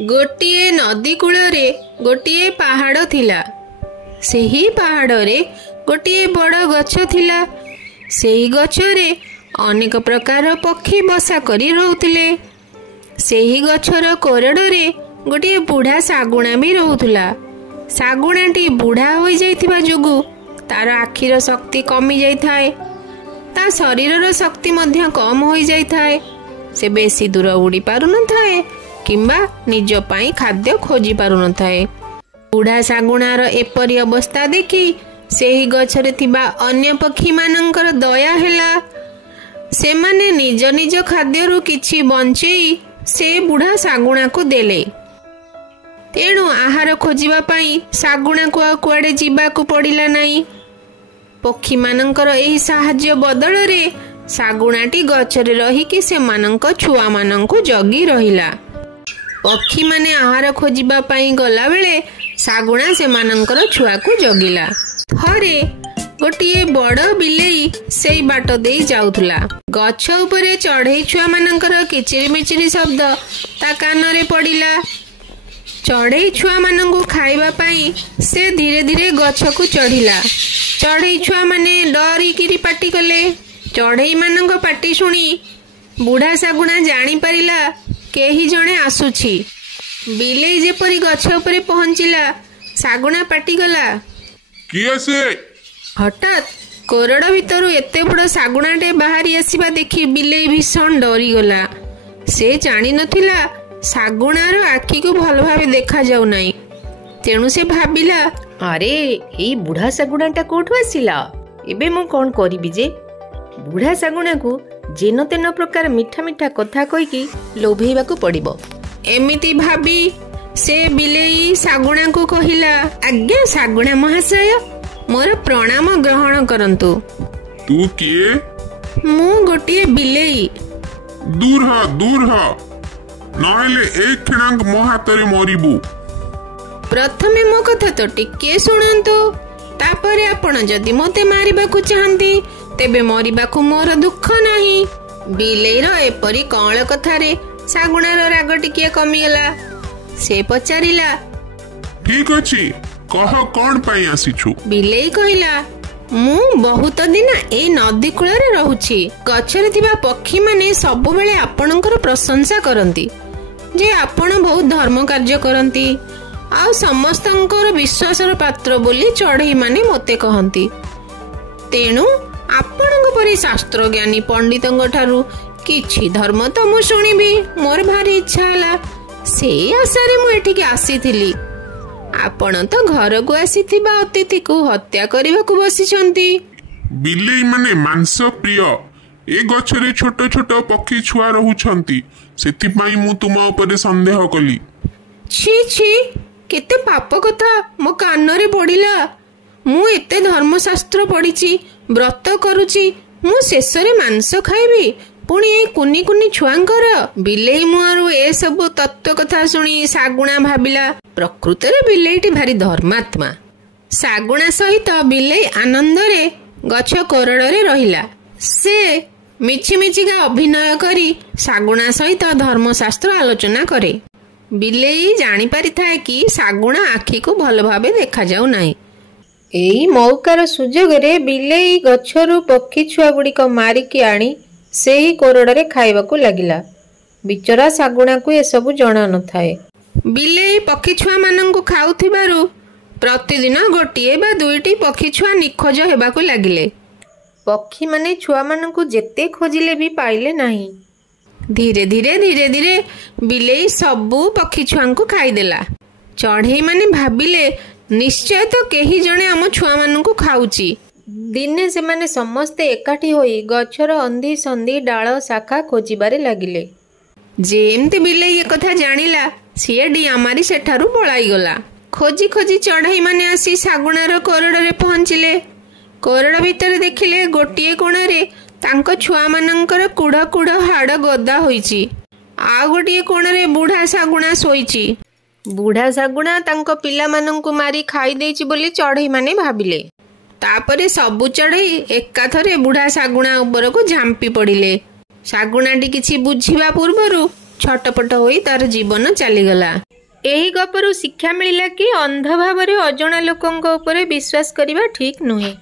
गोटिए नदी कूଳରେ गोटिए पहाड़ थिला। सेही पहाड़रे गोटिए बड़ गछ थिला। सेही गछरे अनेक प्रकार पक्षी बसा करी रहुथिले। सेही गछर कोरडरे गोटिए बुढ़ा सागुणा भी रहुथुला। सागुणाटी बुढ़ा हो जाइथिबा जोगु तार आखिर शक्ति कमी जाइथाए। ता शरीरर शक्ति मध्य कम हो जाइथाए। से बेसी दूर उड़ी पारु न थाए किंबा निज पाई खाद्य खोजी पारु न थाए। बुढ़ा सागुणार एपरी अवस्था देखी सेही गछरे थिबा अन्य पक्षी मानंकर दया हेला। सेमाने निज निज खाद्यरु किछि बंचेई से बुढ़ा सागुणा को देले। तेणु आहार खोजिबा पाई सागुणा को कुआडे जीवाकू पड़िला नाही। पक्षी मानंकर एही साहाय्य बदଳରେ सागुणाटी गछरे रहिकी सेमानंक छुआ मानंकु जगी रहिला। पक्षी माने आहार खोजिबा पाई गला बेले सागुणा सेमानंकर छुआकू जगिला। थरे गोटिए बड़ बिलेई सेई बाट देई जाउथुला। गछ उपरे चढ़ई छुआ मानंकर किचिरी मिचिरी शब्द ता कानरे पड़िला। चढ़ई छुआ मानंकु खाइबा पाई से धीरे धीरे गछ को चढ़िला। चढ़ई छुआ माने डरिकिरी पाटी कले। चढ़ई मानंक पाटी शुणी बुढ़ा सागुणा जानी परिला केही जणे आसुछि। बिलेई जेपरी गछ उपरे पहुंचिला सागुणा पाटी गला, किए से? हठात कोरड भितरु एते बड़ सागुणाटे बाहरी आसीबा देखि बिलेई भीषण डरी गला। से जानी नथिला सागुणार आखि को भल भावे देखा जाउ नाही। तेणु से भाबिला, अरे एई बुढ़ा सागुणाटा कोठु आसिला? एबे मु कोन करिबि जे? बुढ़ा सागुणा को जेन तेन प्रकार मिठा मिठा कथा कहिकी लोभेइबाकू पड़िबो। एमिति भाबी से बिलेई सागुणा को कहिला, आज्ञा सागुणा महाशय, मोर प्रणाम ग्रहण करंतु। तू किए? मु गोटिए बिलेई। दूर ह नहेले एक क्षणांक मो हातरे मरिबू। प्रथमे मो कथा तो टिके सुनंतु, तापरे आपण जदि मते मारिबाकू चाहंती तेबे मरिबाकू मोर दुख नाही। बिलेईर एपरी कौळ कथारे सागुणार राग टिके कमिगला। से पचारिला, ठीक अछि, कह कोन पई आसीछु? बिलेई कहिला, मु बहुत दिन ए नदी कूଳରେ रहुछि। गछरे थिबा पक्षी माने सब बेले आपणकर प्रशंसा करंती जे आपण बहुत धर्म कार्य करंती आ समस्तंकर विश्वासर पात्र बोली चढ़ई माने मते कहंती। तेणु आपणक परि शास्त्र ज्ञानी पंडितंग ठारू किछि धर्म तो मु शुणिबी मोर भारी इच्छा हला। से आशारे मु एठिके आसीथिली। आपण तो घर को आसीथिबा अतिथि को हत्या करबा को बसिछंती। बिलेई माने मांस प्रिय। ए गछरे छोट छोट पक्षी छुआ रहुछंती, सेति पई मु तुम ऊपर संदेह कली। छी छी, केते पाप कथा मो कानरे पड़िला। मु एते धर्मशास्त्र पढ़िछि, व्रत करूछि, मु शेषरे मांस खाइबी, पुणी ए कुनी कुनी छुआंकर। बिलेई मुआरु ए सब तत्व कथा शुणी सागुणा भाबिला प्रकृତରେ बिलेईटी भारी धर्मात्मा। सागुणा सहित बिलेई आनंदरे गछ कोरडरे रहिला। से मिछि मिछिका अभिनय करी सागुणा सहित धर्मशास्त्र आलोचना करे। बिलेई जानी पारिथाए कि सागुणा आखि को भल भावे देखा जाउ नाही। एई मौकार सुजोगरे बिलेई गछरु पक्षी छुआ गुड़िक मारिकी आनी सेही कोरडरे खाइबाकू लागिला। बिचरा सागुणा को एसबु जणा न थाए। बिलेई पक्षी छुआ मानंकु खाउथिबारु प्रतिदिन गोटिए बा दुईटी पक्षी छुआ निखोज हेबाकू लागिले। पक्षी माने छुआ मानंकु जेते खोजिले भी पाइले नाही। धीरे धीरे बिलेई सबू पक्षी छुआंकु खाइदेला। चढ़ई माने भाबिले निश्चय तो केही जणे आम छुआ मानंकु खाउची। दिने से माने समस्ते एकाठी होई गछर अंधी संधी डाଳ शाखा खोजिबारे लागिले। जेमती बिलेई एक कथा जानिला सिए डिया मारी सेठारु पळाई गला। खोजी खोजी चढ़ई माने आसी सागुणार कोरडरे पहुंचिले। कोरड भितर देखिले गोटिए कोणरे तांको छुआ मानंकर कुढ़ कुढ़ हाड़ गदा होईची। आ गोटिए कोणरे बुढ़ा सागुणा सोईची। बुढ़ा सागुणा तांको पिला मानंकु मारी खाई देइची बोली चढ़ई माने भाबिले। तापरे सबु चढ़ई एकाथरे बुढ़ा सागुणा ऊपर को झांपी पड़िले। सागुणाटी किछि बुझिबा पूर्वरु छटपट होई तार जीवन चलीगला। ଏହି ଗପରୁ ଶିକ୍ଷା ମିଳିଲା କି ଅନ୍ଧ ଭାବରେ ଅଜଣା ଲୋକଙ୍କ ଉପରେ ବିଶ୍ୱାସ କରିବା ଠିକ୍ ନୁହେଁ।